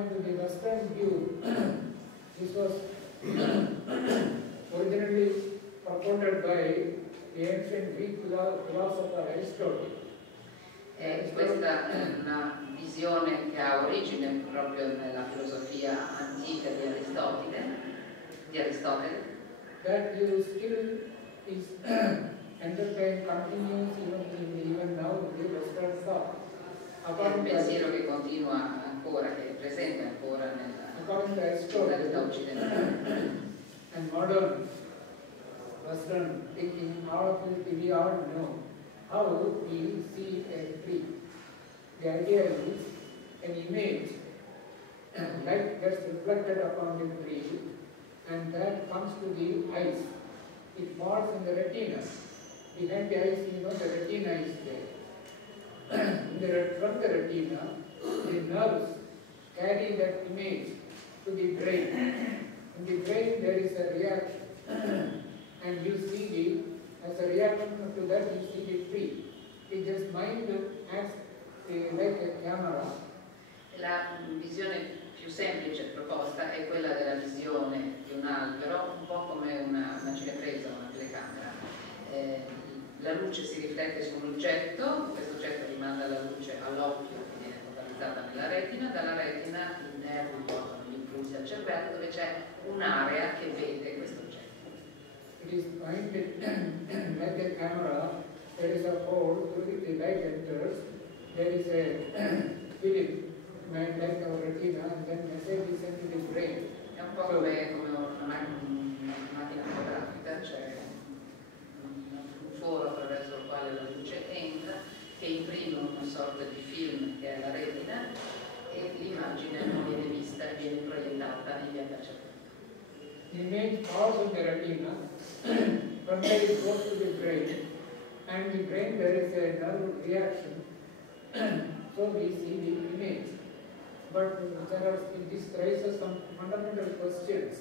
according to the Western view, this was originally purported by the ancient Greek philosopher Aristotle. Questa è una visione che ha origine proprio nella filosofia antica di Aristotele. That view still is entertained, continues even now in the Western thought. È un pensiero che continua ancora, che è presente ancora nella realtà occidentale. And modern Western thinking, we all know how we see a tree. The idea is an image, light gets reflected upon the tree, and that comes to the eyes. It falls in the retina. Behind the eyes, the retina is there. From the retina, the nerves carry that image to the brain. In the brain, there is a reaction, and you see as a reaction to that, you see the tree. It just mind acts like a camera. La visione più semplice proposta è quella della visione di un albero, un po' come una cinepresa, una telecamera. La luce si riflette su un oggetto, questo oggetto rimanda la luce all'occhio che viene focalizzata nella retina, dalla retina i nervi portano gli impulsi al cervello dove c'è un'area che vede questo oggetto. It is pointed like a camera. There is a hole through which the light enters. There is a film like our retina, and then message is sent to the brain. È un po' come una macchina fotografica, cioè un foro attraverso il quale la luce entra, che imprime una sorta di film che è la retina, e l'immagine non viene vista, viene proiettata e viene percepita. The image falls on the retina, from there it goes to the brain, and the brain there is a nerve reaction, so we see the image. But this raises some fundamental questions.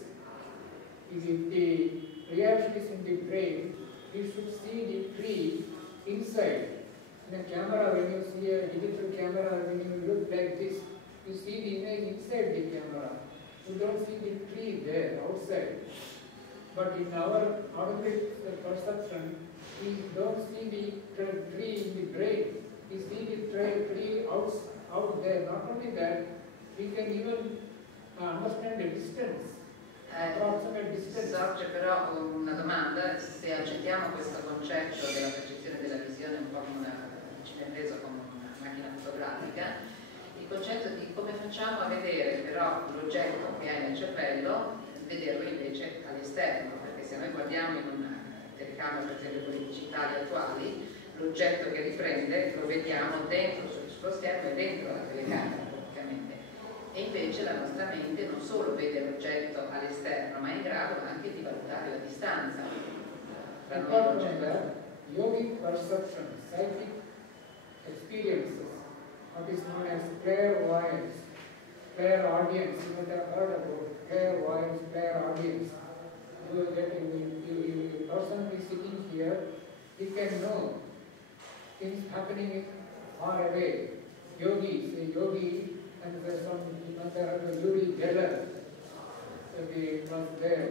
If the reaction is in the brain, you should see the tree inside. In a camera, when you see a digital camera, when you look like this, you see the image inside the camera. You don't see the tree there, outside. But in our ordinary perception, we don't see the tree in the brain. We see the tree out there. Not only that, we can even understand the distance. Sorge però una domanda: se accettiamo questo concetto della percezione della visione un po' come una cinepresa, come una macchina fotografica, il concetto di come facciamo a vedere però l'oggetto che è nel cervello, vederlo invece all'esterno, perché se noi guardiamo in una telecamera, per esempio con i digitali attuali, l'oggetto che riprende lo vediamo dentro sullo schermo e dentro la telecamera praticamente. E invece la nostra mente non solo vede l'oggetto all'esterno, ma è in grado anche di valutare la distanza tra noi e l'oggetto. Yogic perception, psychic experiences, what is known as clairvoyance, clairaudience. You might have heard about clairvoyance, clairaudience. The person who is sitting here, he can know things happening far away. Yogis, a yogi, and there's some Yuri Geller, he was there.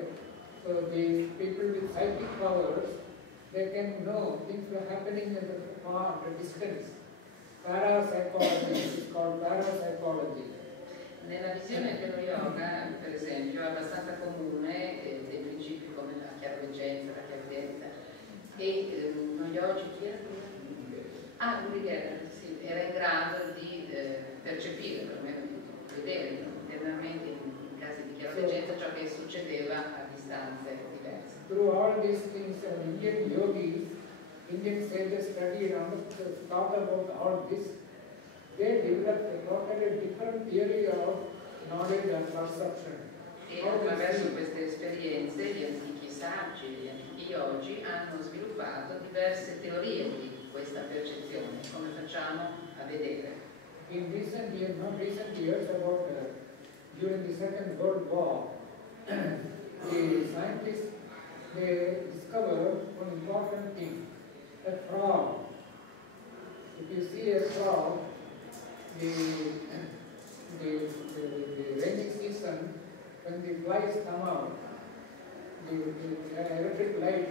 So the people with psychic powers, they can know things were happening at the far distance. Parapsychology is called parapsychology. Nella visione dello yoga, per esempio, è abbastanza comune dei principi come la chiaroveggenza, la chiavidenza. E noi oggi chi era? Uri Geller, sì, era in grado di percepire, perlomeno di vedere internamente in casi di chiaroveggenza ciò che succedeva a distanze diverse. Through all these things, Indian yogis, Indian sages studied and thought about all this. They developed a totally different theory of knowledge and perception. E attraverso queste esperienze gli antichi saggi, gli antichi yogi hanno sviluppato diverse teorie di questa percezione. Come facciamo a vedere? In recent years, not recent years, about during the Second World War, the scientists, they discovered one important thing, a frog. If you see a frog, the rainy season, when the flies come out, the electric light,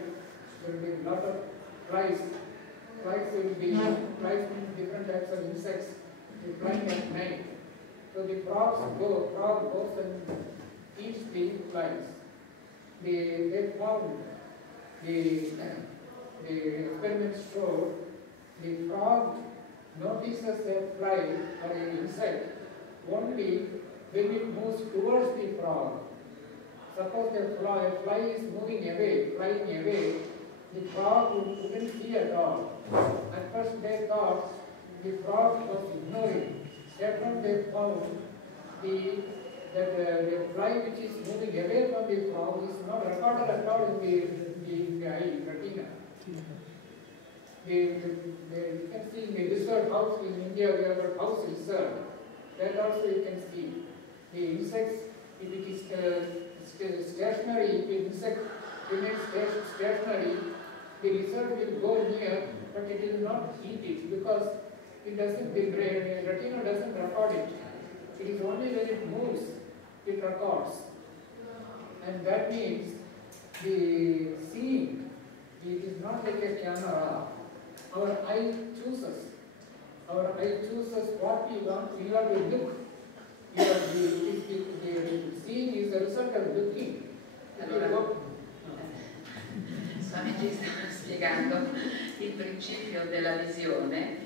there will be a lot of flies. Flies will be flies means different types of insects. They flying at night. So the frog goes and eats the flies. They found the experiments show the frog notices a fly or an insect only when it moves towards the frog. Suppose the fly is moving away, flying away, the frog wouldn't see at all. At first they thought the frog was ignoring. Later they found that the fly which is moving away from the frog is not recorded at all in the eye, retina. You can see in the lizard house in India, we have a house lizard. That also you can see. The insects, if it is stationary, if the insect remains stationary, the lizard will go near, but it will not eat it because it doesn't, the retina doesn't record it. It is only when it moves, it records. And that means the seeing, it is not like a camera. Our eye chooses. Our eye chooses what we want. We have to look. The seeing is the result of looking. Allora, Swamiji stava spiegando il principio della visione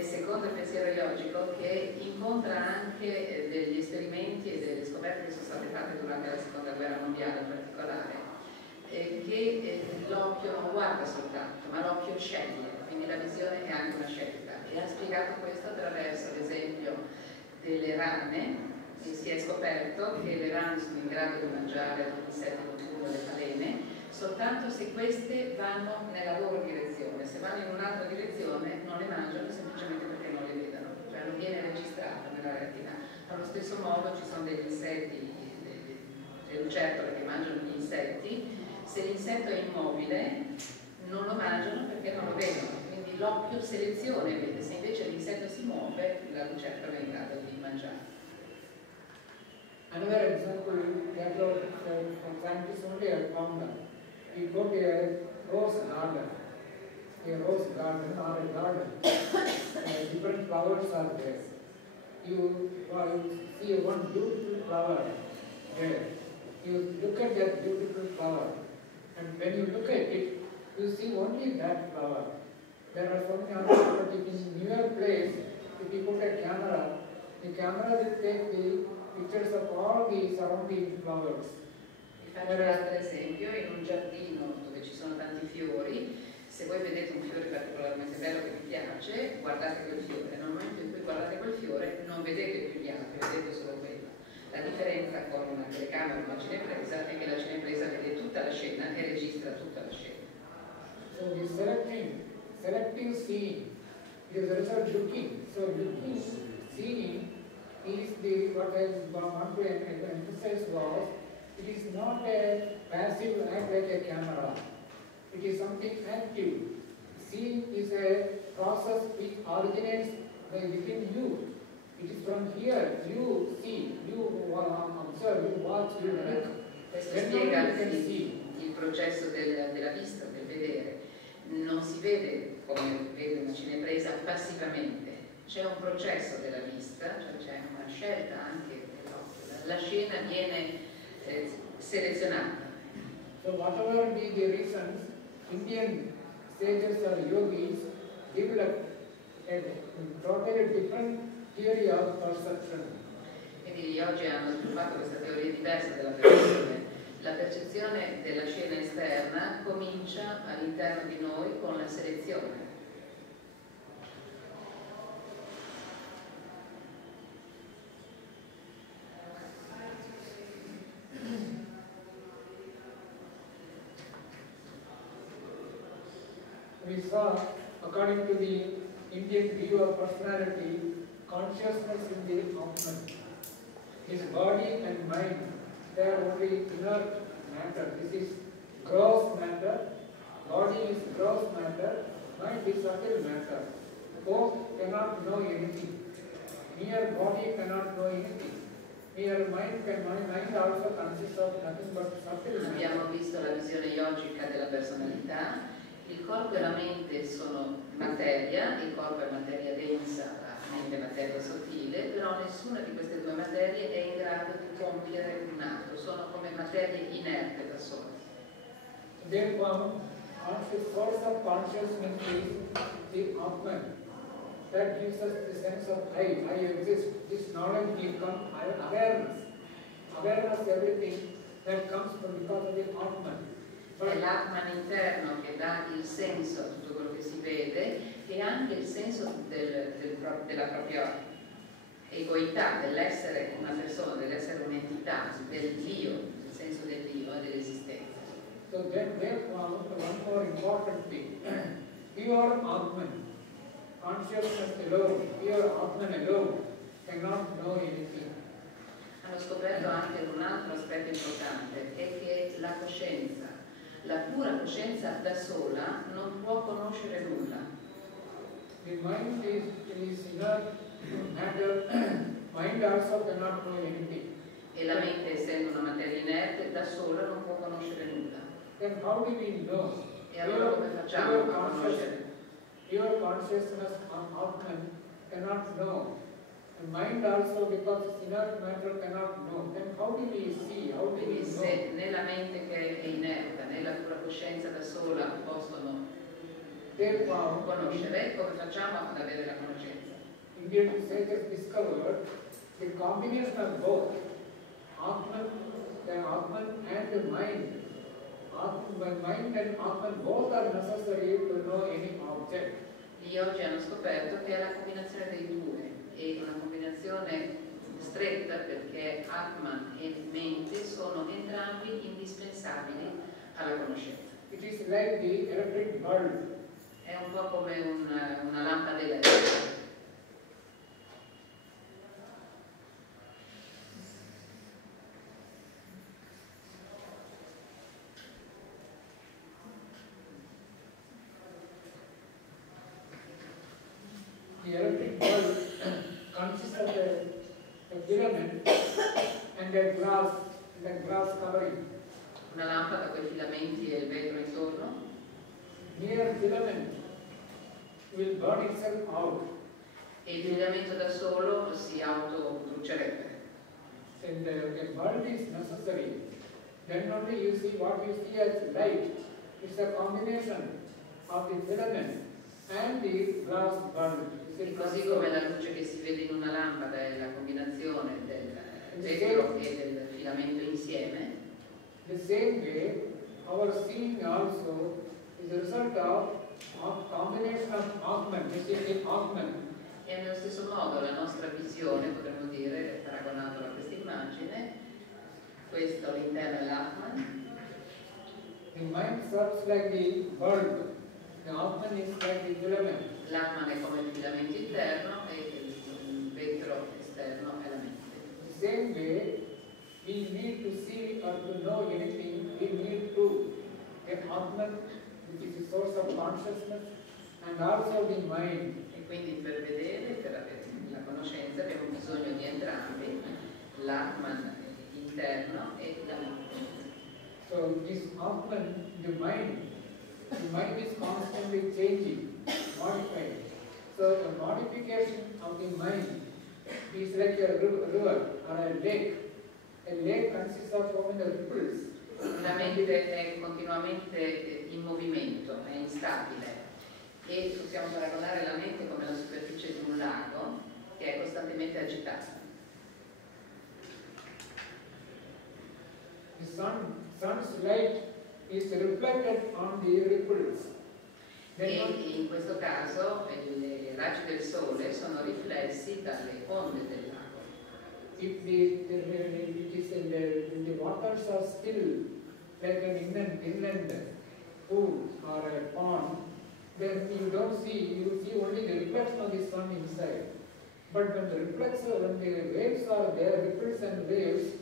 secondo il pensiero yogico, che incontra anche degli esperimenti e delle scoperte che sono state fatte durante la seconda guerra mondiale in particolare, che l'occhio non guarda soltanto, ma l'occhio sceglie, quindi la visione è anche una scelta, e ha spiegato questo attraverso l'esempio delle rane. E si è scoperto che le rane sono in grado di mangiare gli insetti notturni, le falene, soltanto se queste vanno nella loro direzione. Se vanno in un'altra direzione non le mangiano semplicemente perché non le vedono, cioè non viene registrato nella retina. Allo stesso modo ci sono degli insetti, delle lucertole che mangiano gli insetti, se l'insetto è immobile non lo mangiano perché non lo vedono, quindi l'occhio seleziona e vede. Se invece l'insetto si muove, la lucertola è in grado di mangiare. Another example that scientists only have found that you go to a rose garden or a garden, different flowers are there. You see one beautiful flower there. You look at that beautiful flower, and when you look at it, you see only that flower. There are so many others, but if in your place, if you put a camera, the camera will take the pictures of all the surrounding flowers. Vi faccio un altro esempio: in un giardino dove ci sono tanti fiori, se voi vedete un fiore particolarmente bello che vi piace, guardate quel fiore. Nel momento in cui guardate quel fiore non vedete più gli altri, vedete solo quello. La differenza con una telecamera o una cinepresa è che la cinepresa vede tutta la scena e registra tutta la scena. So the selecting seeing is also looking. So looking, seeing is what I want to emphasize was, it is not a passive act like a camera. It is something active. Seeing is a process which originates within you. It is from here, you see, you observe, you watch, you look. Questo spiega il processo della vista, del vedere. Non si vede come vede una cinepresa passivamente. C'è un processo della vista, cioè c'è una scelta anche dell'occhio. La scena viene selezionata. So whatever be the reasons, Indian sages or yogis developed a totally different theory of perception. Quindi oggi hanno sviluppato questa teoria diversa della percezione. La percezione della scena esterna comincia all'interno di noi con la selezione. We saw, according to the Indian view of personality, consciousness in the Atman. His body and mind, they are only inert matter. This is gross matter. Body is gross matter. Mind is subtle matter. Both cannot know anything. mere body cannot know anything. Mere mind also consists of nothing but subtle. Abbiamo visto la visione yogica della personalità. Il corpo e la mente sono materia, il corpo è materia densa, la mente è materia sottile, però nessuna di queste due materie è in grado di compiere un atto, sono come materie inerte da sole. Therefore, the source of consciousness is the Atman. That gives us the sense of I exist. This knowledge will come, awareness. Awareness, everything that comes because of the Atman. È l'Atman interno che dà il senso a tutto quello che si vede e anche il senso della propria egoità, dell'essere una persona, dell'essere un'entità, dell'io, il senso dell'io e dell'esistenza. So then therefore, one more important thing. Pure Atman, consciousness alone, pure Atman alone cannot know anything. Hanno scoperto anche un altro aspetto importante, è che la coscienza, la pura coscienza da sola non può conoscere nulla. The mind is inert matter, mind also cannot know anything. E la mente, essendo una materia inerte, da sola non può conoscere nulla. Then how do we know? E allora come facciamo a conoscere? Pure consciousness on Atman cannot know. The mind also, because it's inert matter, cannot know. Then how do we see? How do we Quindi se know? né la mente che è inerte né la pura coscienza da sola possono conoscere, come facciamo ad avere la conoscenza? Indian sages discovered the combination of both Atman and the mind. Mind and Atman both are necessary to know any object. Gli oggi hanno scoperto che è la combinazione dei due, è una combinazione stretta perché Atman e mente sono entrambi indispensabili alla conoscenza. It is like the electric bulb. È un po' come una lampada elettrica. The electric bulb consists of a filament and a glass covering. Una lampada con i filamenti e il vetro intorno. Mere filament will burn itself out. E il filamento da solo si autobrucierebbe. And a bulb is necessary. Then only you see what you see as light. It's a combination of the filament and the glass bulb. E così come la luce che si vede in una lampada è la combinazione del vetro e del filamento insieme. The same way, our seeing also is a result of combination of Atman, which is the Atman. E nello stesso modo la nostra visione, potremmo dire, paragonato a questa immagine, questo all'interno è l'Atman. The mind serves like the bulb. The Atman is like the filament. L'Atman è come il filamento interno e il vetro esterno è la mente. The same way, we need to see or to know anything, we need to get Atman, which is the source of consciousness, and also the mind. E quindi per vedere, per avere la conoscenza, abbiamo bisogno di entrambi, l'Atman interno e la mente. So this Atman, the mind is constantly changing, modifying. So the modification of the mind is like a river or a lake. A lake consists of so many ripples. La mente è continuamente in movimento, è instabile e possiamo paragonare la mente come la superficie di un lago che è costantemente agitata. The sun's light is reflected on the ripples. E in questo caso i raggi del sole sono riflessi dalle onde del lago. If the waters are still like an inland pool or a pond, then you see only the reflection of the sun inside. But when the waves are there, ripples and waves,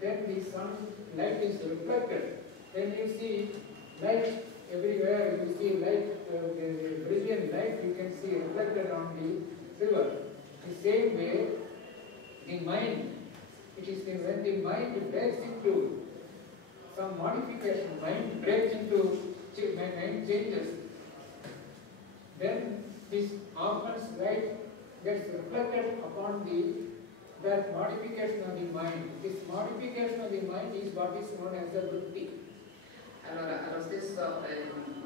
then the sun light is reflected. Then you see light everywhere, you see light, the brilliant light you can see reflected on the river. The same way, the mind. It is when the mind breaks into some modification, mind breaks into, mind changes, then this Atman's light gets reflected upon that modification of the mind. This modification of the mind is what is known as the vritti. Allora, allo stesso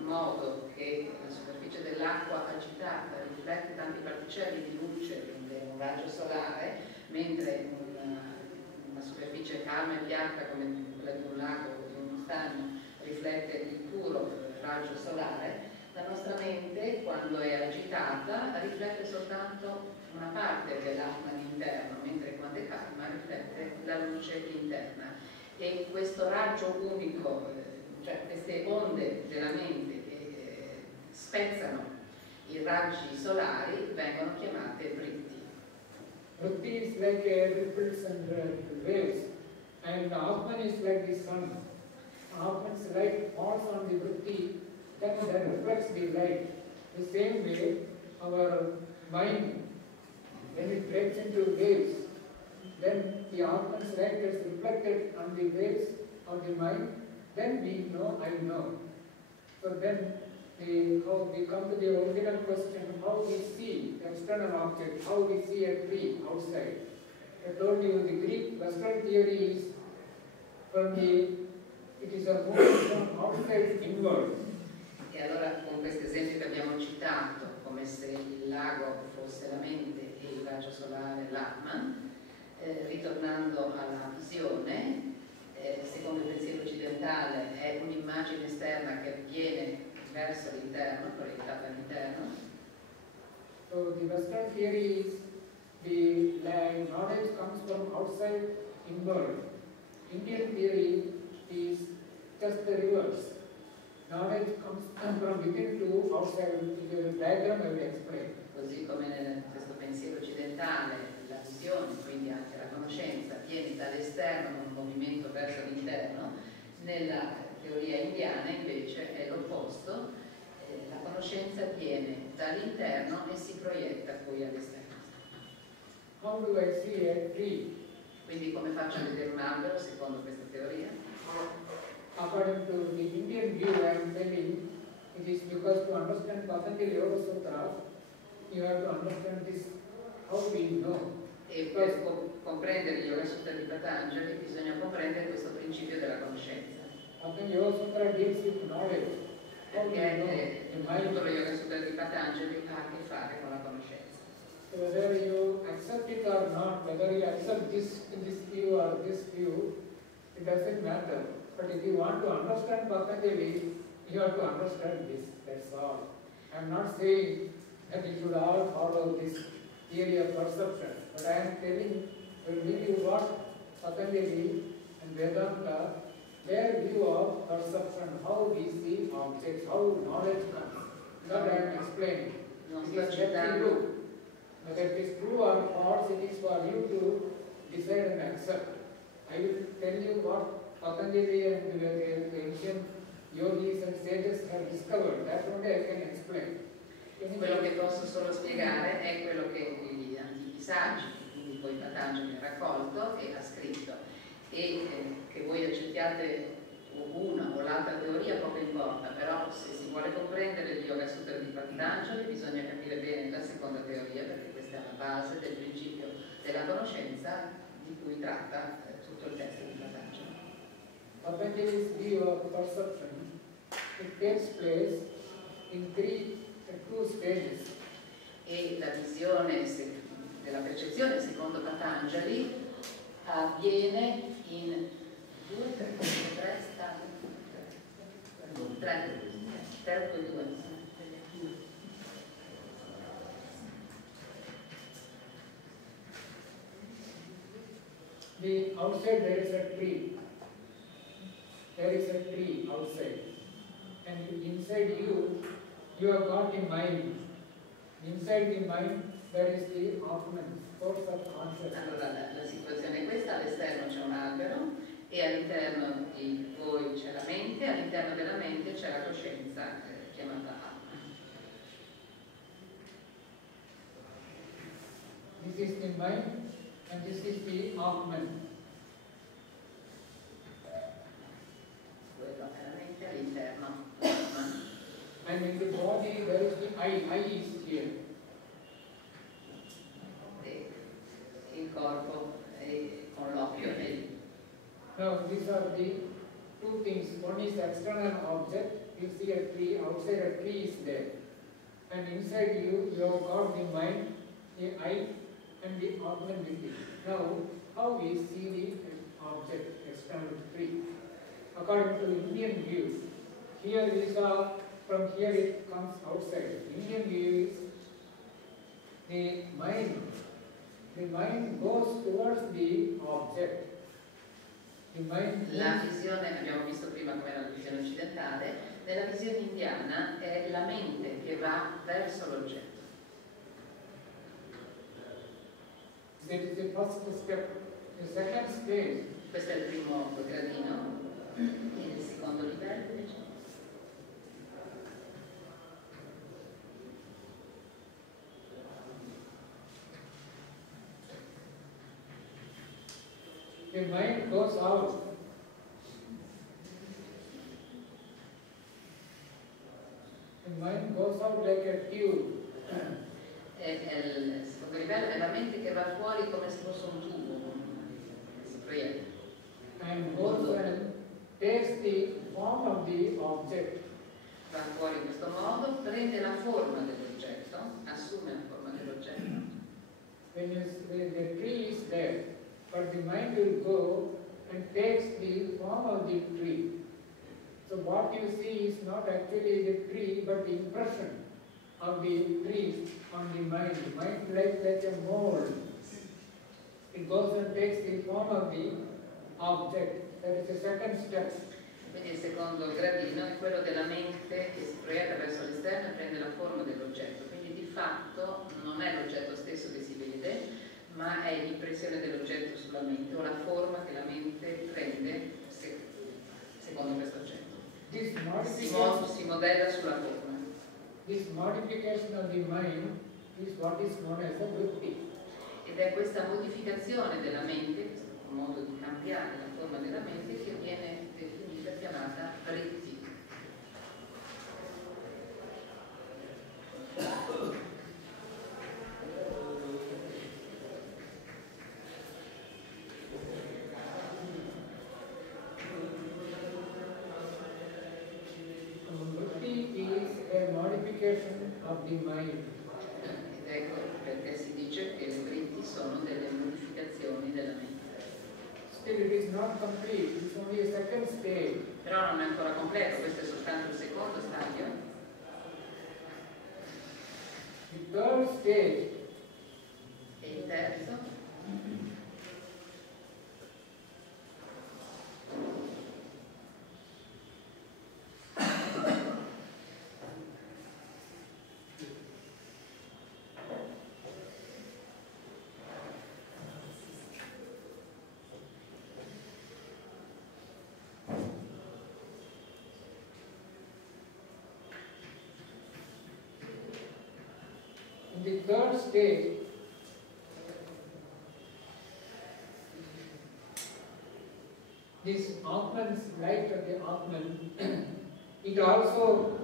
modo che la superficie dell'acqua agitata riflette tanti particelli di luce in un raggio solare, mentre una superficie calma e piatta come quella di un lago o di uno stagno riflette il puro raggio solare, la nostra mente, quando è agitata, riflette soltanto una parte dell'Atman interno, mentre quando è calma riflette la luce interna. E questo raggio unico, cioè queste onde della mente che spezzano i raggi solari, vengono chiamate vritti. Vritti is like a ripples and waves, and Atman is like the sun. Atman's light falls on the vritti, then that reflects the light. The same way, our mind, when it breaks into waves, then the Atman's light gets reflected on the waves of the mind, then we know, I know. So then, how we come to the original question, how we see the external object, how we see a tree outside. I told you the Greek Western theory is it is a movement from outside inward. E allora con questo esempio che abbiamo citato, come se il lago fosse la mente e il raggio solare l'Atman, ritornando alla visione, secondo il pensiero occidentale è un'immagine esterna che viene verso l'interno, proiettata all'interno. So the Western theory is the knowledge comes from outside inward. Indian theory is just the reverse. Knowledge comes from within to outside. The diagram I will explain. Così come in questo pensiero occidentale la visione, quindi anche la conoscenza, viene dall'esterno con un movimento verso l'interno, nella teoria indiana invece è l'opposto, la conoscenza viene dall'interno e si proietta poi all'esterno. How do I see a tree? Quindi come faccio a vedere un albero secondo questa teoria? According to the Indian view I am telling, it is because to understand Patanjali Yoga Sutra, you have to understand this, how we know. E per comprendere il Yoga Sutra di Patanjali bisogna comprendere questo principio della conoscenza. Patanjali Yoga Sutra deals with knowledge. Perché tutto lo Yoga Sutra di Patanjali ha a che fare con la conoscenza. So whether you accept it or not, whether you accept this view or this view, it doesn't matter. But if you want to understand Patanjali, you have to understand this, that's all. I am not saying that you should all follow this theory of perception, but I am telling, I will give you what Patanjali and Vedanta, their view of perception, how we see objects, how knowledge comes. That I am explaining. It is up to you. Whether it is true or false, it is for you to decide and accept. I will tell you what Patanjali and the ancient yogis and sages have discovered. That only I can explain. Quello che posso solo spiegare è quello che gli antichi saggi, quindi poi Patanjali ha raccolto e ha scritto, e che voi accettiate una o l'altra teoria poco importa, però se si vuole comprendere il Yoga Sutra di Patanjali bisogna capire bene la seconda teoria, perché questa è la base del principio della conoscenza di cui tratta tutto il testo di Patanjali. Patanjali's view of perception, it takes place in two stages. E la visione della percezione secondo Patanjali avviene in tre stadi, tre o due. The outside there is a tree. There is a tree outside. And inside you, you have got the mind. Inside the mind, there is the Atman, source of consciousness. Allora, la situazione è questa: all'esterno c'è un albero e all'interno di voi c'è la mente, all'interno della mente c'è la coscienza chiamata Atman. This is the mind, and this is the Atman. Quello è la mente all'interno. And in the body there is the I is here. Il corpo con l'occhio è lì. Now these are the two things. One is external object. You see a tree, outside a tree is there. And inside you, you have got the mind, the I, and the Atman within. Now, how we see the object, external tree? According to Indian view, here is from here it comes outside. Indian view is the mind. The mind goes towards the object. The mind La visione, abbiamo visto prima com'era la visione occidentale, nella visione indiana è la mente che va verso l'oggetto. That is the first step. The second stage. Questo è il primo gradino. E il secondo livello invece? The mind goes out. The mind goes out like a tube. Il secondo livello è la mente che va fuori come se fosse un tubo, si proietta. And goes and takes the form of the object. Va fuori in questo modo, prende la forma dell'oggetto, assume la forma dell'oggetto. When the tree is there, but the mind will go and takes the form of the tree. So what you see is not actually the tree, but the impression of the tree on the mind. The mind like a mold. It goes and takes the form of the object. That is the second step. Quindi il secondo gradino è quello della mente che si proietta verso l'esterno e prende la forma dell'oggetto. Quindi di fatto non è l'oggetto stesso che si vede, ma è l'impressione dell'oggetto sulla mente o la forma che la mente prende secondo questo oggetto. Si modella sulla forma. This modification of the mind is what is known as a vritti. Ed è questa modificazione della mente, questo modo di cambiare la forma della mente, che viene definita, chiamata vritti. Of the mind. Ed ecco perché si dice che le vritti sono delle modificazioni della mente. Still it is not complete, it is only a second stage. Però non è ancora completo, questo è soltanto il secondo stadio. The third stage. E il terzo? The third stage this Atman's light of the Atman, it also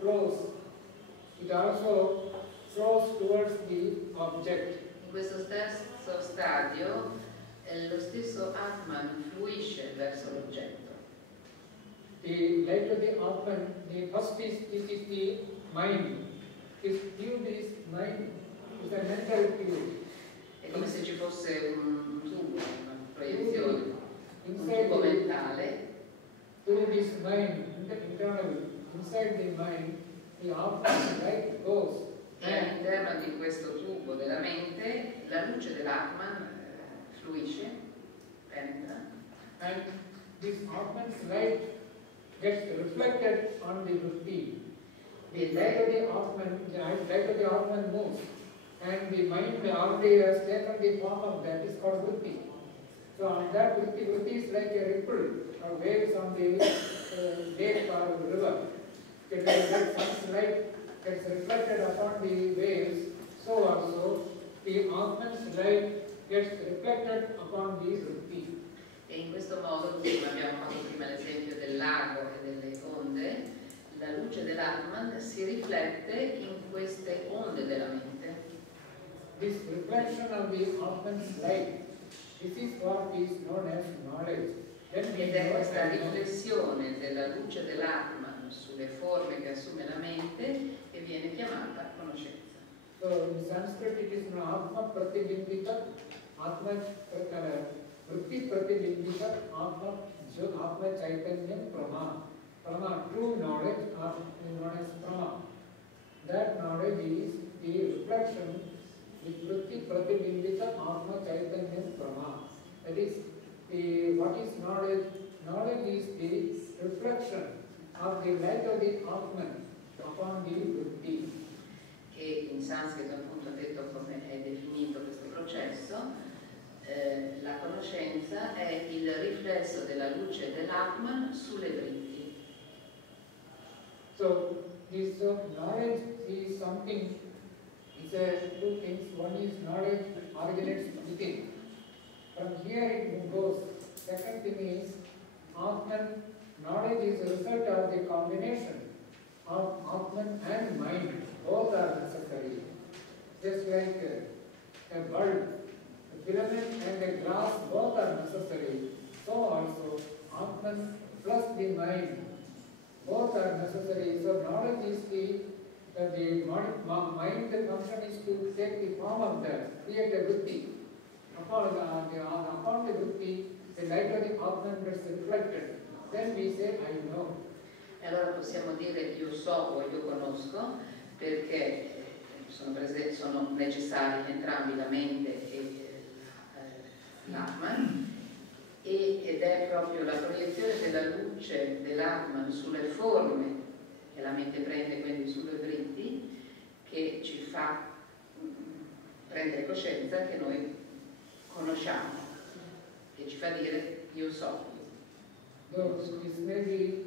flows towards the object. In questo terzo stadio lo stesso Atman fluisce verso l'oggetto. The light of the Atman, the first is the mind. This tube is mind, is a mental tube. È come se ci fosse un tubo, una proiezione, un Inside tubo mentale. Through this mind, internal, inside the mind, the Atman light goes. E all'interno di questo tubo della mente la luce dell'Atman fluisce, penetra. And this Atman's light gets reflected on the vritti. The light of the Atman moves, and the mind already has taken the form of that, is called vritti. So on that vritti is like a ripple or waves on the lake or river. That sun's light gets reflected upon the waves, so also the Atman's light gets reflected upon the vritti. E in questo modo, come abbiamo fatto prima l'esempio del lago e delle onde, la luce dell'Atman si riflette in queste onde della mente. This reflection of the Atman's light, this is what is known as knowledge. Ed è questa riflessione della luce dell'Atman sulle forme che assume la mente che viene chiamata conoscenza. So in Sanskrit it is Atma Pratibindita, Atma Vritti Pratibindita, Atma Chaitanyam Prama. Prama, true knowledge, is known as Prama. That knowledge is the reflection with Vritti Pratibindita, Atma Chaitanyam Prama. That is, what is knowledge? Knowledge is the reflection of the light of the Atman upon the Vritti. Che in sanscrito appunto ha detto come è definito questo processo, la conoscenza è il riflesso della luce dell'Atman sulle vritti. So this knowledge is something, it's two things. One is knowledge originates within. From here it goes. Second thing is Atman, knowledge is a result of the combination of Atman and mind. Both are necessary. Just like a bulb, a filament and a glass, both are necessary. So also Atman plus the mind, both are necessary. So knowledge is the mind function is to take the form of that, create a vritti. Upon the vritti, the light of the Atman gets reflected. Then we say, I know. E allora possiamo dire io so o io conosco, perché sono necessari entrambi la mente e l'Atman, ed è proprio la proiezione della luce dell'Atman sulle forme che la mente prende, quindi sulle vritti, che ci fa prendere coscienza che noi conosciamo, che ci fa dire io so. So this may be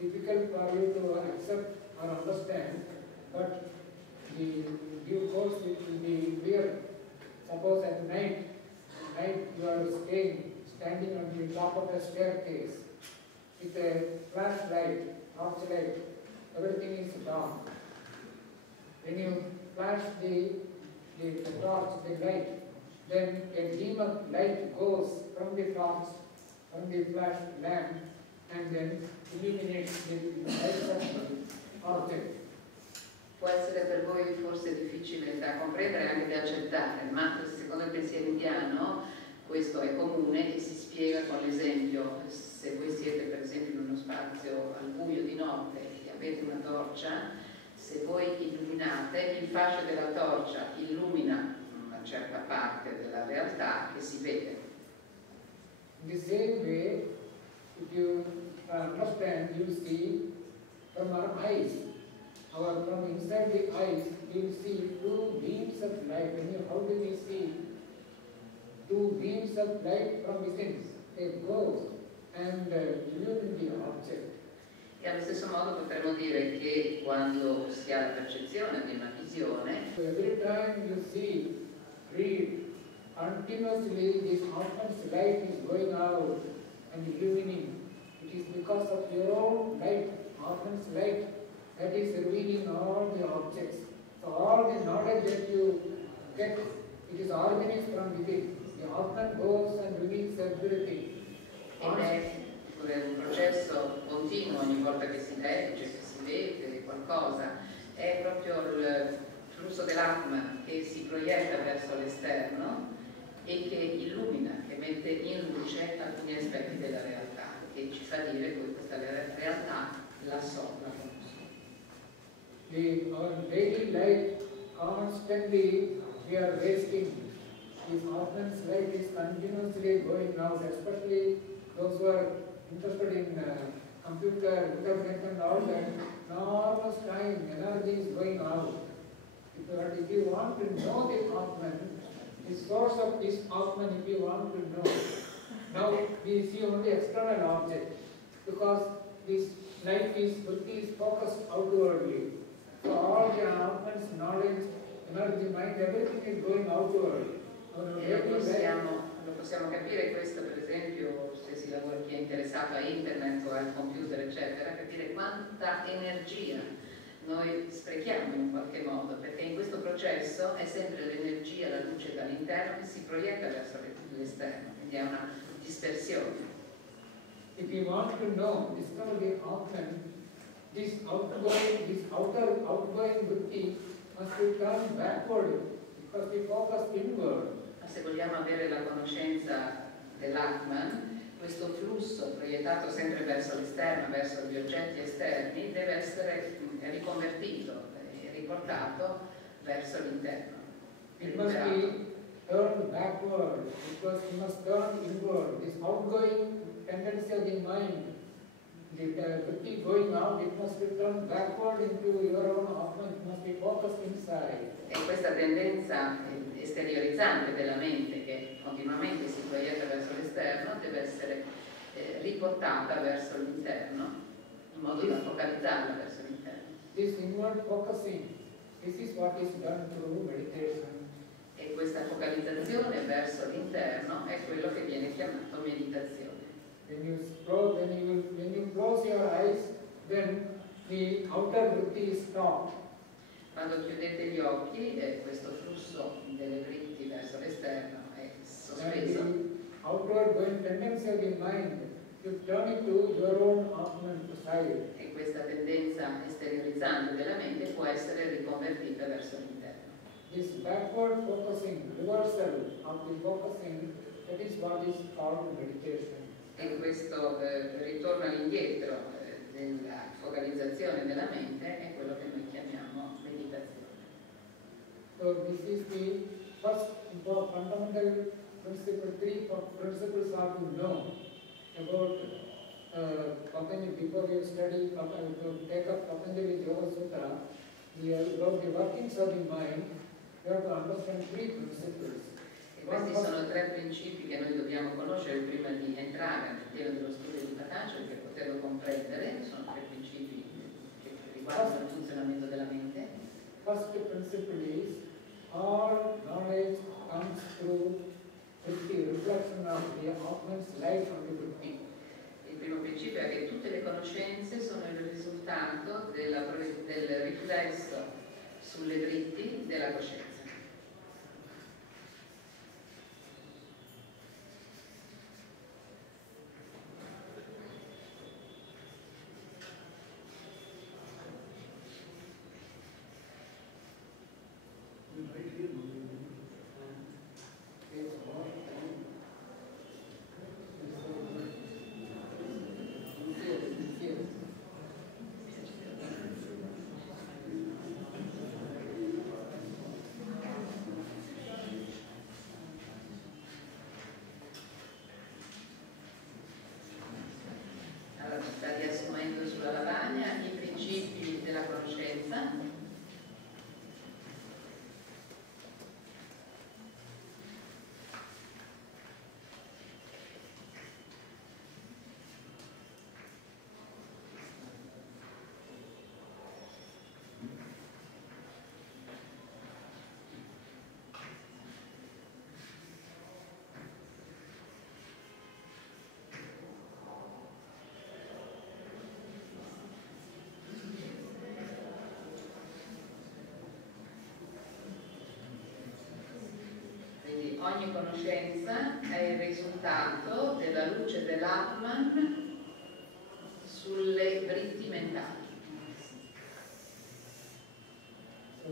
difficult for you to accept or understand, but the due course it will be clear. Suppose at night you are standing on the top of a staircase with a flashlight, torchlight, everything is dark. When you flash the torch, the light, then a beam of light goes from the torch, from the flash lamp, and then illuminates the light of the object. Può essere per voi forse difficile da comprendere e anche da accettare, ma secondo il pensiero indiano questo è comune e si spiega con l'esempio. Se voi siete per esempio in uno spazio al buio di notte e avete una torcia, se voi illuminate, il fascio della torcia illumina una certa parte della realtà che si vede. In the same way, if you understand, you see from our eyes, from inside the eyes, you see two beams of light. How do we see two beams of light from within? They go and illumine the object. E allo stesso modo potremmo dire che quando si ha la percezione di una visione, so every time you see, read, continuously this Atman's light is going out and illumining. It is because of your own light, Atman's light, that is revealing all the objects. So all the knowledge that you get, it is organic from within. The Atman goes and reveals everything. Ed è un processo continuo ogni volta che si legge, che si vede qualcosa, è proprio il flusso dell'Atman che si proietta verso l'esterno e che illumina, che mette in luce alcuni aspetti della realtà, che ci fa dire che questa realtà la so, la conosco. Our daily life constantly we are wasting. This Atman's light is continuously going out, especially those who are interested in computer, internet and all that. Enormous time, energy is going out. If you want to know the Atman, the source of this Atman, if you want to know, now we see only external object, because this light is focused outwardly. So all the Atman's knowledge energy, mind, everything is going outward. Lo possiamo capire questo, per esempio, se si lavora, chi è interessato a internet o al computer, eccetera, capire quanta energia noi sprechiamo in qualche modo, perché in questo processo è sempre l'energia, la luce dall'interno che si proietta verso l'esterno, quindi è una dispersione. If you want to know, discover the Atman, this outer outgoing vritti must be turned backward because we focus inward. Ma se vogliamo avere la conoscenza dell'Atman, questo flusso proiettato sempre verso l'esterno, verso gli oggetti esterni, deve essere riconvertito e riportato verso l'interno. It must be turned backward because we must turn inward. This outgoing tendency of the mind, the vritti going out, it must be turned backward into your own Atman, it must be focused inside. E questa tendenza esteriorizzante della mente che continuamente si proietta verso l'esterno deve essere riportata verso l'interno in modo da focalizzarla verso l'interno. This inward focusing, this is what is done through meditation. E questa focalizzazione verso l'interno è quello che viene chiamato meditazione. When you close your eyes, then the outer vritti is stopped. Quando chiudete gli occhi, questo flusso delle vritti verso l'esterno è sospeso. And the outward going tendency of the mind, you turn it to your own Atman side. E questa tendenza esteriorizzante della mente può essere riconvertita verso l'interno. This backward focusing, reversal of the focusing, that is what is called meditation. E questo ritorno all'indietro della focalizzazione della mente è quello che noi chiamiamo meditazione. So this is the first fundamental principle, three principles are to know about Patanjali. Before you study, to take up Patanjali Yoga Sutra, about the workings of the mind, you have to understand three principles. E questi sono tre principi che noi dobbiamo conoscere prima di entrare nel pieno dello studio di Patanjali per poterlo comprendere. Sono tre principi che riguardano il funzionamento della mente. First principle is all knowledge comes through the reflection of the Atman's light on the vritti. Il primo principio è che tutte le conoscenze sono il risultato del riflesso sulle vritti della coscienza. Sta riassumendo sulla lavagna i principi della conoscenza. Ogni conoscenza è il risultato della luce dell'Atman sulle vritti mentali. So,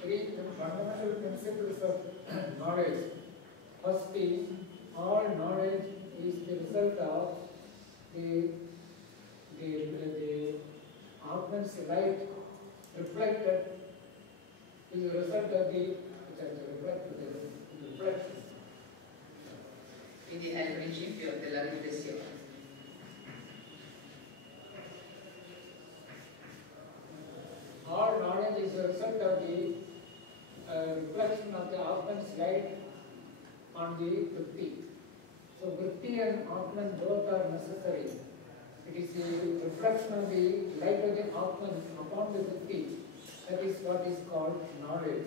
three fundamental principles of knowledge. First is, all knowledge is the result of the Atman's light reflected, is the result of the reflection. Quindi è il principio della riflessione. All knowledge is a result of the reflection of the Atman's light on the vritti. So vritti and Atman both are necessary. It is the reflection of the light of the Atman upon the vritti. That is what is called knowledge.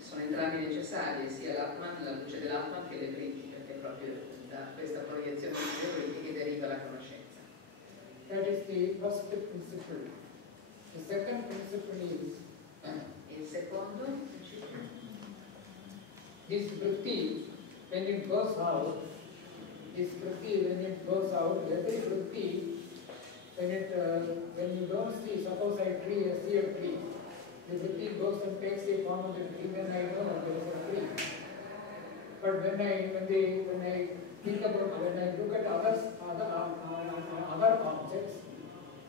sono entrambi necessari, sia l'Atman, la luce dell'Atman, che le vritti, perché proprio da questa proiezione delle vritti che deriva la conoscenza. That is the first principle. The second principle is Il secondo principio? This vritti, when it goes out, every vritti, when you don't see, suppose I see a tree, the vritti goes and takes the form of the tree, then I know there is a tree. But when I think about, when I look at other objects,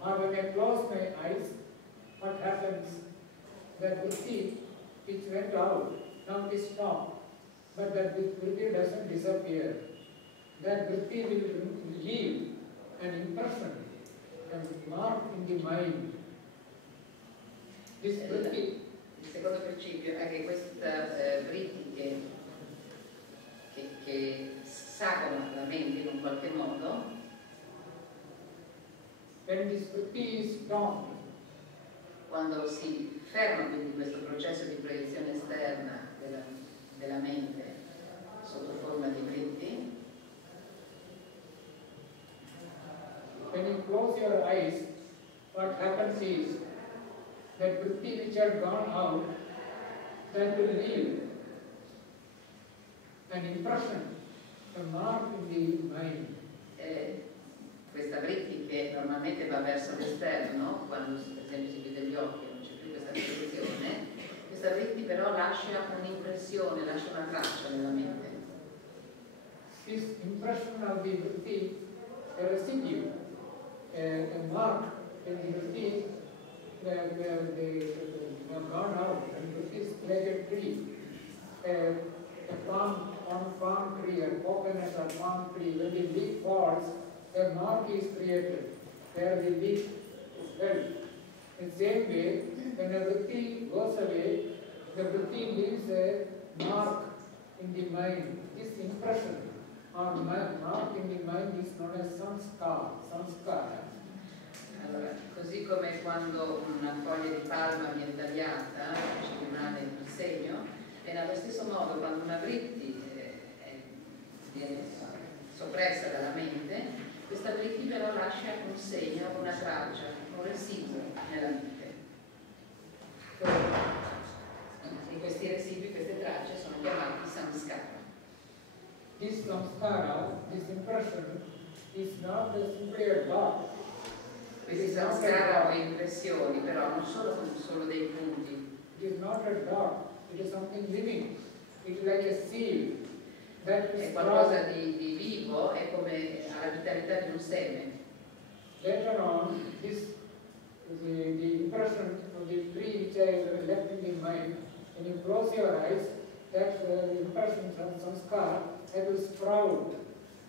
or when I close my eyes, what happens? That vritti which went out, now it is stopped, but that vritti doesn't disappear. That vritti will leave an impression, a mark in the mind. This vritti. Il secondo principio è che questa vritti che sagano la mente in un qualche modo, when this vritti is stopped, quando si ferma quindi questo processo di proiezione esterna della mente sotto forma di vritti, when you close your eyes, what happens is that vritti which had gone out, that will leave an impression, a mark in the mind. Questa vritti che normalmente va verso l'esterno, quando per esempio si chiude gli occhi e non c'è più questa proiezione, questa vritti però lascia un'impressione, lascia una traccia nella mente. This impression of the vritti, a residue, a mark in the vritti, they have gone out, and vritti is like a tree, a palm tree, a coconut or palm tree. When the leaf falls, a mark is created where the leaf is held. In the same way, when a vritti goes away, the vritti leaves a mark in the mind. This impression or mark in the mind is known as samskara. Allora, così come quando una foglia di palma viene tagliata, ci rimane il segno, e nello stesso modo quando una vritti viene soppressa dalla mente, questa vritti però lascia un segno, una traccia, un residuo nella mente. E questi residui, queste tracce sono chiamati samskara. This samskara, this impression, is not simply a dot. Questi samskara o impressioni però non sono solo dei punti. It is not a dot, it is something living. It is like a seed. È qualcosa di vivo, è come la vitalità di un seme. Later on, the impression of the tree which I left in the mind, when you close your eyes, that impression from samskara, that will sprout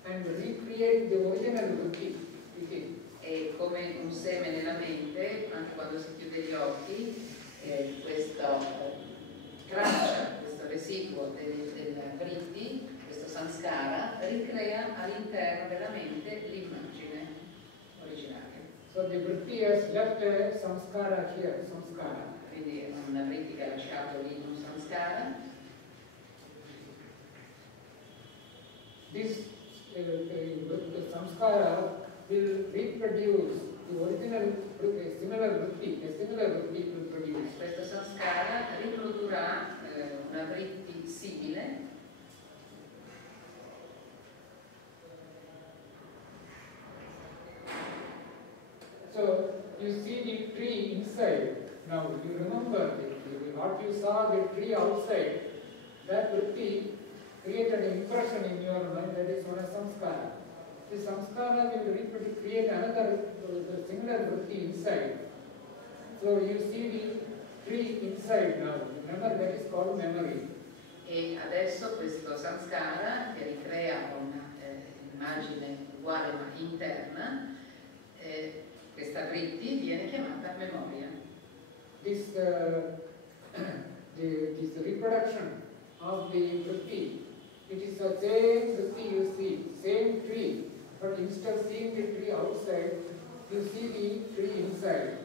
and recreate the original vritti within. È come un seme nella mente, anche quando si chiude gli occhi, questa traccia, questo residuo del vritti, questo samskara, ricrea all'interno della mente l'immagine originaria. So the vritti has left a samskara here, samskara. Quindi è una vritti che ha lasciato lì un samskara. This the samskara will reproduce the original similar vritti will produce. Questo samskara riprodurrà una vritti simile. So you see the tree inside. Now you remember what you saw the tree outside. That vritti created an impression in your mind, that is known as samskara. The samskara will create another similar vritti inside. So you see the tree inside now. Remember, that is called memory. E adesso questo samskara, che ricrea un'immagine uguale ma interna, questa vritti viene chiamata memoria. This reproduction of the vritti, it is the same vritti you see, same tree, but instead of seeing the tree outside, you see the tree inside.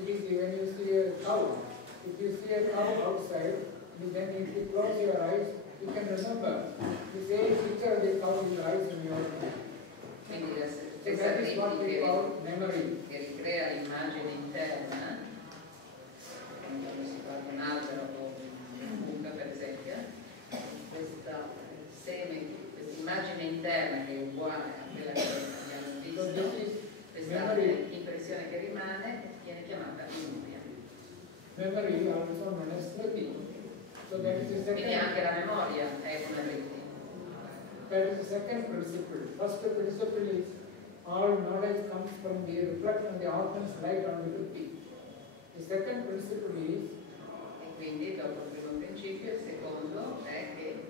It is when you see a cow, If you see a cow outside, then if you close your eyes, you can remember. The same picture of the cow will rise in your mind. Quindi la So stessa that is what we call memory. che ricrea l'immagine interna, come quando si guarda un albero o un buca per esempio, questa immagine interna che è uguale a quella che abbiamo visto, questa impressione che rimane viene chiamata memoria. Memory also known as smriti. So that is the second. Quindi anche la memoria è una vritti. That is the second principle. First principle is all knowledge comes from the reflection, the organs light on the vritti. The second principle is. E quindi dopo il primo principio, il secondo è che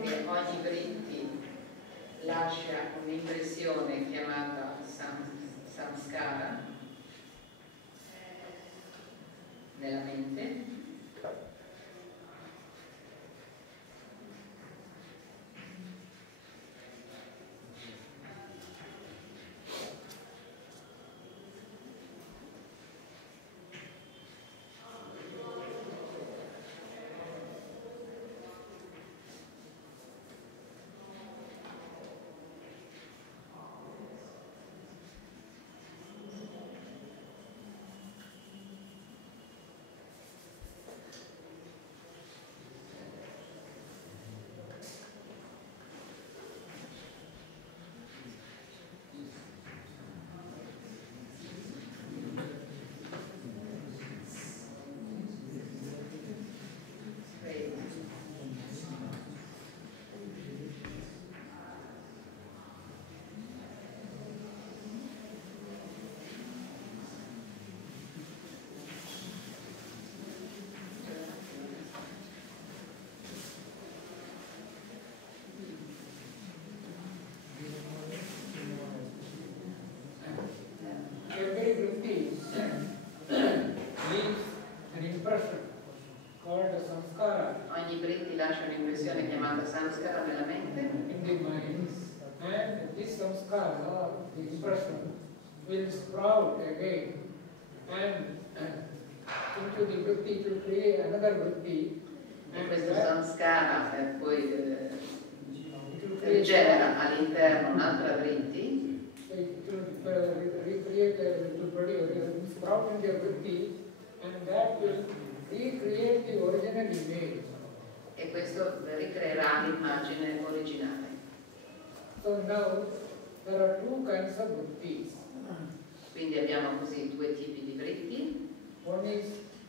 che ogni vritti lascia un'impressione chiamata samskara nella mente. Every vritti leaves an impression called samskara. Ogni vritti lascia un'impressione chiamata samskara nella mente. In the mind, and this samskara, the impression, will sprout again and into the vritti to create another vritti. E questo samskara poi rigenera all'interno un'altra vritti. To recreate, to produce, sprout in the vritti, and that will recreate the original image. E questo ricreerà l'immagine originale. So now there are two kinds of vrittis. Quindi abbiamo così due tipi di vritti. One is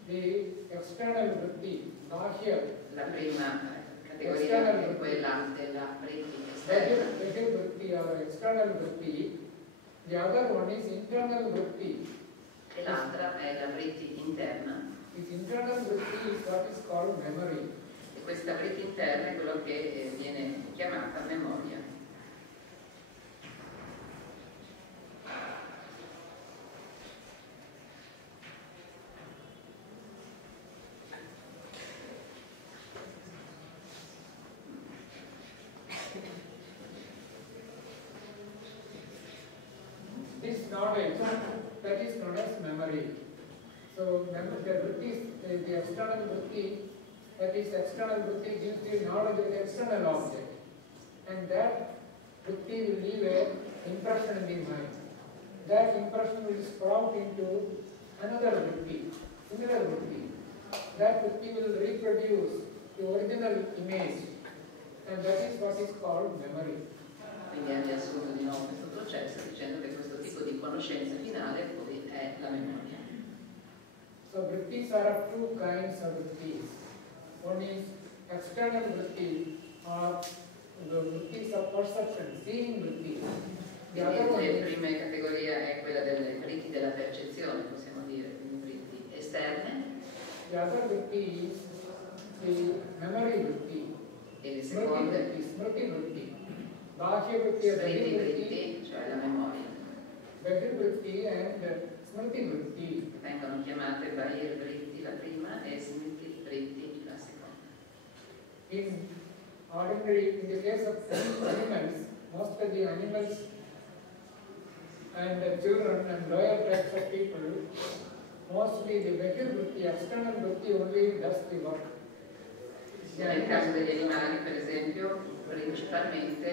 the external vritti, bahya. La prima categoria è quella della vritti esterna. Bahya vritti or external vritti. The other one is internal vritti. E l'altra è la vritti interna. This internal vritti is what is called memory. E questa vritti interna è quello che viene chiamata memoria. This knowledge, that is known as memory. So the vritti, the external vritti, that is external vritti gives the knowledge of the external object. And that vritti will leave an impression in the mind. That impression will sprout into another vritti, similar vritti. That vritti will reproduce the original image. And that is what is called memory. Quindi ha riassunto di nuovo questo processo dicendo che questo tipo di conoscenza finale poi è la memoria. So vrittis are of two kinds of vrittis. One is external vritti, or the vrittis of perception, seeing vritti. The other one La is prima categoria è quella delle vritti della percezione, possiamo dire, quindi vritti esterne. the other vritti is the memory vritti, E le smriti seconde, vritti, smriti vritti. Bahya vritti e smriti bahi vritti, vritti, cioè la memoria. bahi vritti and smriti vritti. Vengono chiamate bahir vritti la prima e smriti vritti la seconda. In the case of animals, most of the animals and the children and lower types of people, mostly the bahi vritti, external vritti only does the work. Nel caso degli animali, per esempio, principalmente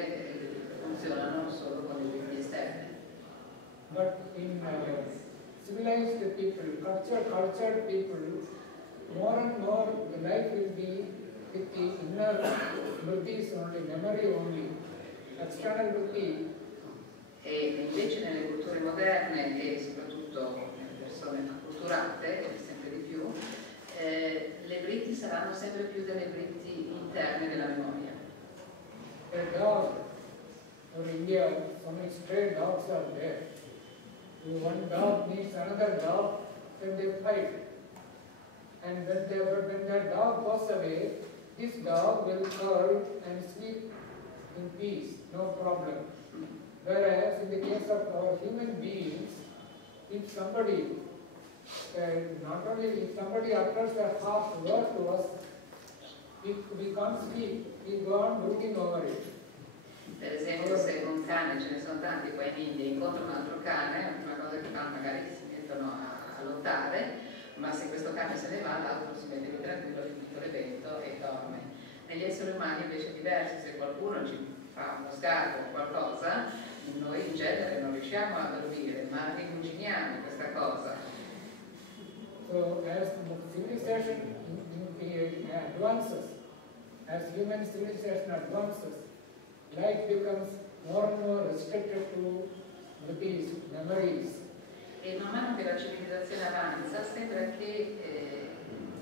funzionano solo con le vritti esterne. But in civilized people, cultured people, more and more the life will be with the inner vrittis only, memory only. External vritti. E invece nelle culture moderne e soprattutto nelle persone acculturate, e sempre di più, le vritti saranno sempre più delle vritti interne della memoria. A dog, in India, so many stray dogs are there. One dog meets another dog, then they fight. And when that dog goes away, this dog will curl and sleep in peace, no problem. Whereas in the case of our human beings, if somebody, not only if somebody utters a harsh word to us, if we can't sleep, we go on brooding over it. Per esempio, se un cane, ce ne sono tanti qua in India, incontra un altro cane, la prima cosa che fanno magari si mettono a lottare, ma se questo cane se ne va, l'altro si mette lì tranquillo, finito l'evento e dorme. Negli esseri umani invece è diverso, se qualcuno ci fa uno sgarbo o qualcosa, noi in genere non riusciamo a dormire, ma rimuginiamo questa cosa. So as civilization advances, as human civilization advances, life becomes more and more restricted to vrittis, memories. E man mano che la civilizzazione avanza sembra che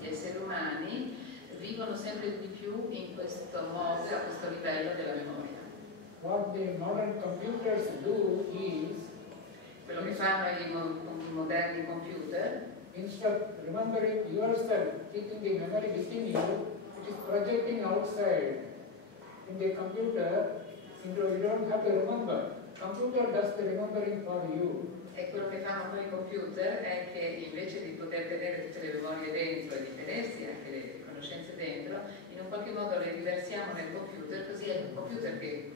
gli esseri umani vivono sempre di più in questo modo, a questo livello della memoria. What the modern computers do is, Quello che fanno i moderni computer, instead of remembering yourself, keeping the memory within you, it is projecting outside. In the computer, you don't have to remember. Computer does the remembering for you. e quello che fanno con i computer è che invece di poter tenere tutte le memorie dentro e di tenersi anche le conoscenze dentro, in un qualche modo le riversiamo nel computer, così è il computer che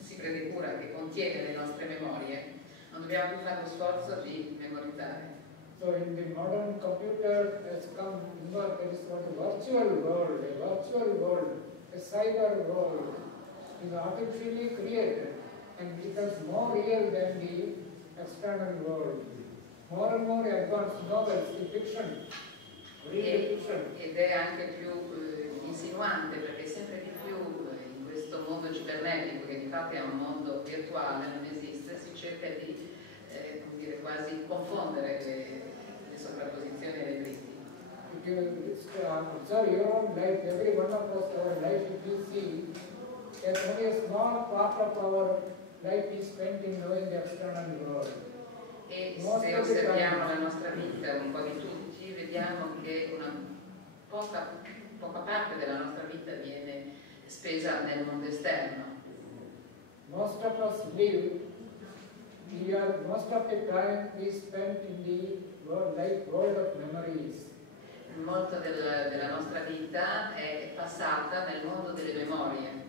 si prende cura, che contiene le nostre memorie. Non dobbiamo più fare lo sforzo di memorizzare. So in the modern computer has come, there is what a virtual world, a cyber world is artificially created and becomes more real than the external world. More and more advanced novels, the fiction, read the fiction. Ed è anche più insinuante perché sempre di più in questo mondo cibernetico, che di fatto è un mondo virtuale, non esiste, si cerca di come dire, quasi confondere le sovrapposizioni e le dritti. If you observe your own life, every one of us, our life, if you see, that only a small part of our life is spent in knowing the external world. E se osserviamo la nostra vita, un po' di tutti, vediamo che una poca parte della nostra vita viene spesa nel mondo esterno. Most of us live, most of the time is spent in the world of memories. Molto della nostra vita è passata nel mondo delle memorie.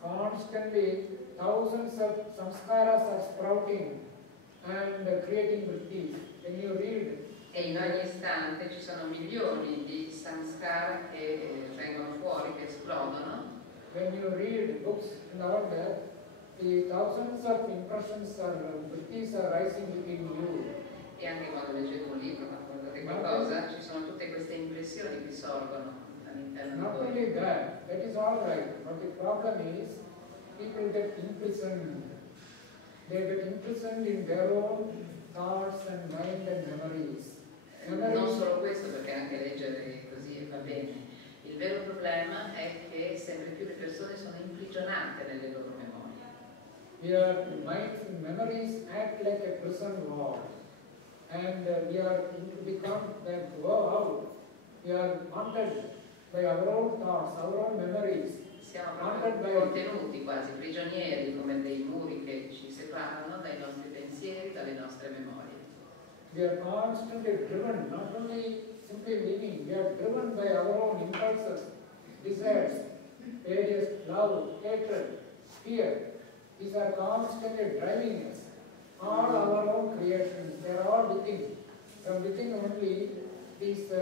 Constantly, thousands of samskaras are sprouting and creating vrittis. When you read, E in ogni istante ci sono milioni di samskara che vengono fuori, che esplodono. when you read books and all that, the thousands of impressions are, vrittis are rising within you. E anche quando leggete un libro, quando guardate qualcosa, ci sono tutte queste impressioni che sorgono all'interno di Not voi. only that is all right, but the problem is people get imprisoned. They get imprisoned in their own thoughts and mind and memories. Non solo questo, perché anche leggere così va bene. Il vero problema è che sempre più le persone sono imprigionate nelle loro memorie. Your memories act like a prison wall, and we are to become when we go out. We are haunted by our own thoughts, our own memories. Siamo proprio contenuti quasi prigionieri come dei muri che ci separano dai nostri pensieri, dalle nostre memorie. We are constantly driven, not only simply living, we are driven by our own impulses, desires, various love, hatred, fear. These are constantly driving us. All our own creations, they are all within. From within only these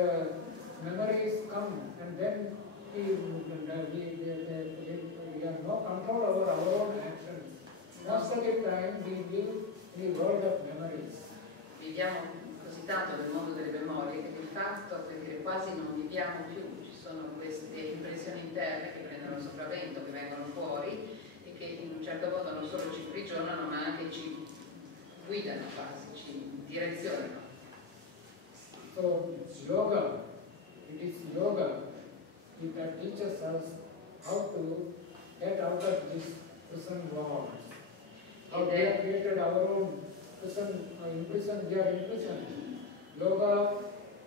memories come, and then we have no control over our own actions. Most of the time we live in a world of memories. Viviamo così tanto nel mondo delle memorie che di fatto quasi non viviamo più. Ci sono queste impressioni interne che prendono sopravvento, che vengono fuori e che in un certo modo non solo ci prigionano ma anche ci guidano quasi, ci direzionano. So yoga, it is yoga that teaches us how to get out of these prison walls. How we have created our own prison, we are in prison. Yoga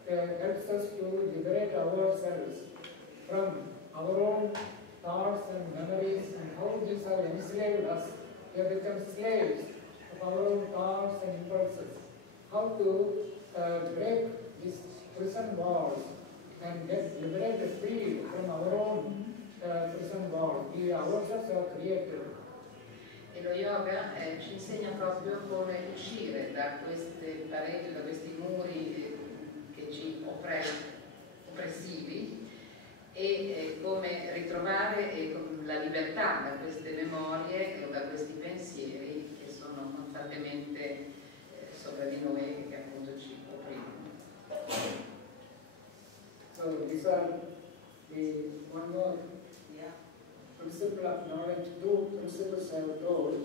helps us to liberate ourselves from our own thoughts and memories and how these have enslaved us. We have become slaves of our own thoughts and impulses. How to break these prison walls and get liberated, free from our own prison walls. We ourselves have created. E lo yoga ci insegna proprio come uscire da queste pareti, da questi muri che ci oppressivi e come ritrovare la libertà da queste memorie o da questi pensieri che sono costantemente sopra di noi e che appunto ci opprimono. So these are the one more principle of knowledge. Two principles I have told.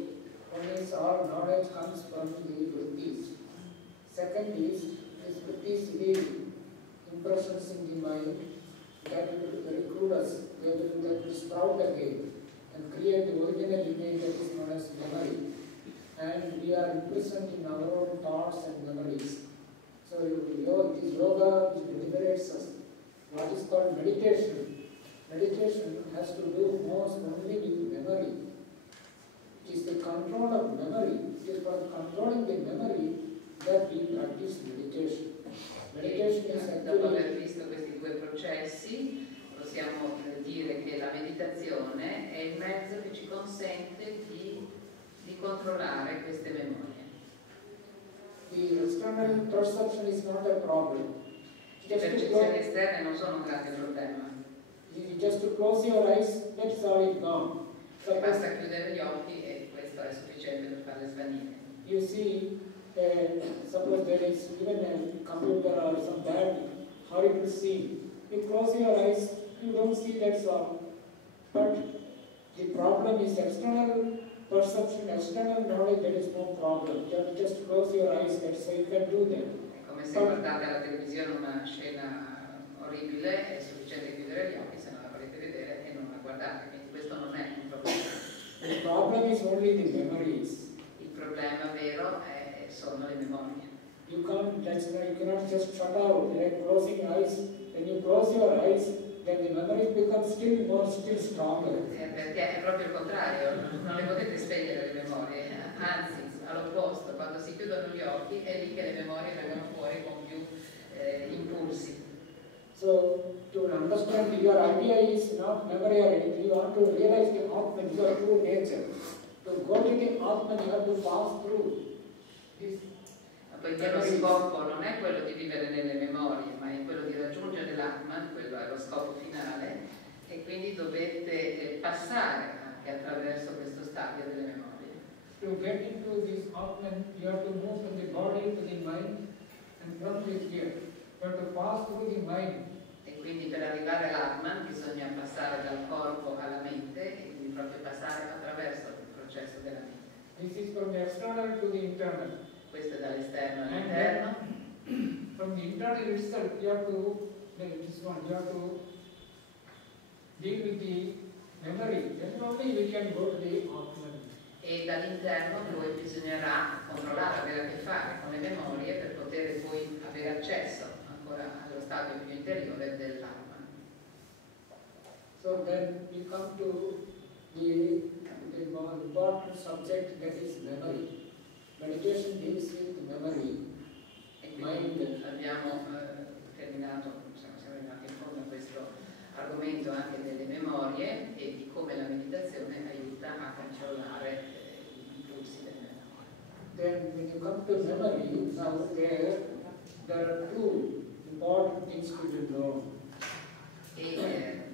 One is all knowledge comes from the vrittis. Second is vrittis leave impressions in the mind that will recruit us, that will sprout again and create the original image that is known as memory. And we are imprisoned in our own thoughts and memories. So it is yoga which liberates us. What is called meditation? Meditation has to do most only with memory. It is the control of memory. It is for controlling the memory that we practice meditation. Meditation is Dopo aver actually... visto questi due processi, possiamo dire che la meditazione è il mezzo che ci consente di controllare queste memorie. The external perception is not a problem. Le percezioni esterne non sono un grande problema. Just to close your eyes, that's all it gone. Basta chiudere gli occhi e questo è sufficiente per farle svanire. You see, suppose there is even a computer or some bad, horrible scene. You close your eyes, you don't see, that's all. But the problem is external perception, external knowledge, there is no problem. You have to just close your eyes, that's so you can do that. È come se guardate alla televisione una scena orribile, è sufficiente chiudere gli occhi, se non la volete vedere e non la guardate, quindi questo non è un problema. The problem is only the memories. Il problema vero sono le memorie. You cannot just shut out, like closing eyes. When you close your eyes, then the memories become still stronger. Perché è proprio il contrario, non le potete spegnere le memorie, anzi, all'opposto, quando si chiudono gli occhi è lì che le memorie vengono fuori con più impulsi. So, to understand your idea is not memory or anything, you want to realize the Atman, your true nature. To go to the Atman, you have to pass through this. Poiché lo scopo non è quello di vivere nelle memorie, ma è quello di raggiungere l'Atman, quello è lo scopo finale, e quindi dovete passare anche attraverso questo stadio delle memorie. To get into this Atman, you have to move from the body to the mind and from this here. You have to pass through the mind. E quindi per arrivare all'Atman bisogna passare dal corpo alla mente e quindi proprio passare attraverso il processo della mente. This is from the external to the internal. Questo è dall'esterno all'interno. from the internal itself, you have to, this one, you have to deal with the memory. Then only we can go to the Atman. E dall'interno poi bisognerà controllare, avere a che fare con le memorie per poter poi avere accesso ancora allo stadio più interiore dell'Atman. So then we come to the more important subject, that is memory. Meditation deals with memory. E quindi abbiamo terminato, siamo arrivati in fondo a questo argomento anche delle memorie e di come la meditazione aiuta a controllare gli impulsi delle memorie. Then when you come to memory, now there are two important things to be known. E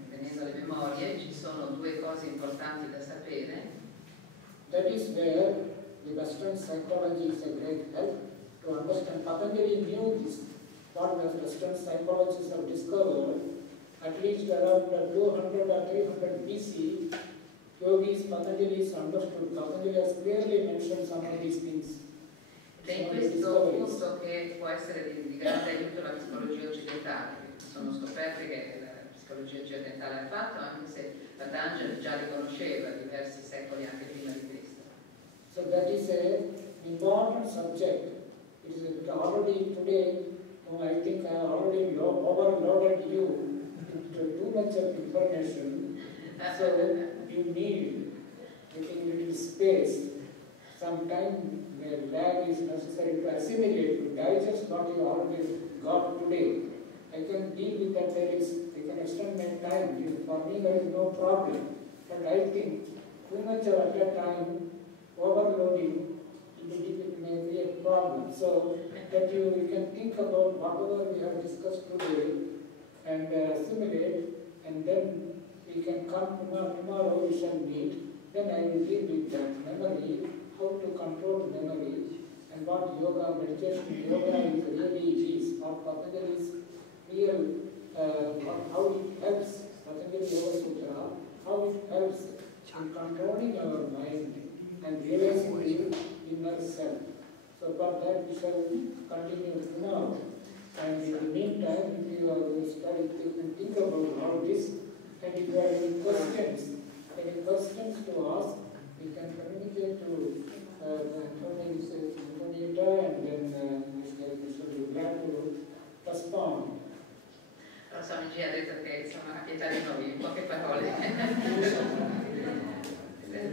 venendo alle memorie ci sono due cose importanti da sapere. That is where the Western psychology is a great help to understand. Patanjali knew this, what the Western psychologists have discovered. At least around 200 or 300 BC, yogis, Patanjali understood. Patanjali has clearly mentioned some of these things. Ed è in questo punto che può essere di grande aiuto la psicologia occidentale. Sono scoperte che la psicologia occidentale ha fatto, anche se Patanjali già li conosceva diversi secoli anche prima di Cristo. So that is an important subject. It is already today, I think I have already overloaded you with too much of information. So you need, within little space, some time where lag is necessary to assimilate, to digest what you already got today. I can deal with that, I can extend my time. For me there is no problem. But I think too much of at that time, overloading, it may be a problem. So that you can think about whatever we have discussed today and assimilate, and then we can come tomorrow we shall meet. Then I will deal with that memory, how to control memory, and what yoga, meditation, yoga is really is, what Patanjali's real, how it helps, Patanjali Yoga Sutra, how it helps in controlling our mind and realizing the inner self. So for that we shall continue tomorrow. And in the meantime, if you are going to study, you can think about all this. And if you have any questions to ask, you can communicate to Antonita, and then Mr. will be glad to respond. Allora Swamiji ha detto che insomma a pietà di noi, in poche parole.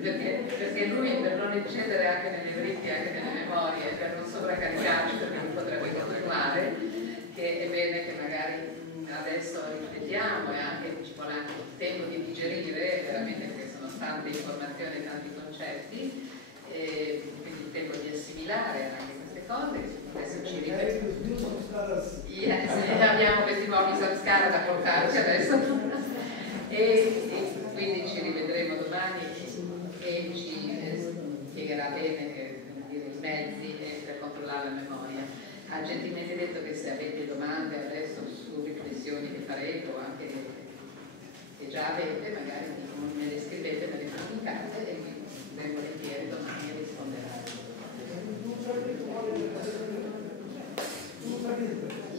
perché lui, per non eccedere anche nelle dritti, anche nelle memorie, per non sovraccaricarci, perché lui potrebbe continuare, che è bene che magari adesso riflettiamo e anche ci vuole anche il tempo di digerire, veramente perché sono tante informazioni e tanti concetti, e quindi il tempo di assimilare anche queste cose, che adesso ci ripetiamo. Yes, abbiamo questi nuovi samskara da portarci adesso e quindi ci rivedremo domani e ci spiegherà bene i mezzi per controllare la memoria. Ha gentilmente detto che se avete domande adesso su riflessioni che farete o anche che già avete, magari me le scrivete, me le comunicate e vi volentieri domani risponderà.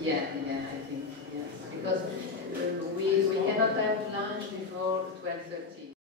Yeah, I think, yes. Because we cannot have lunch before 12:13.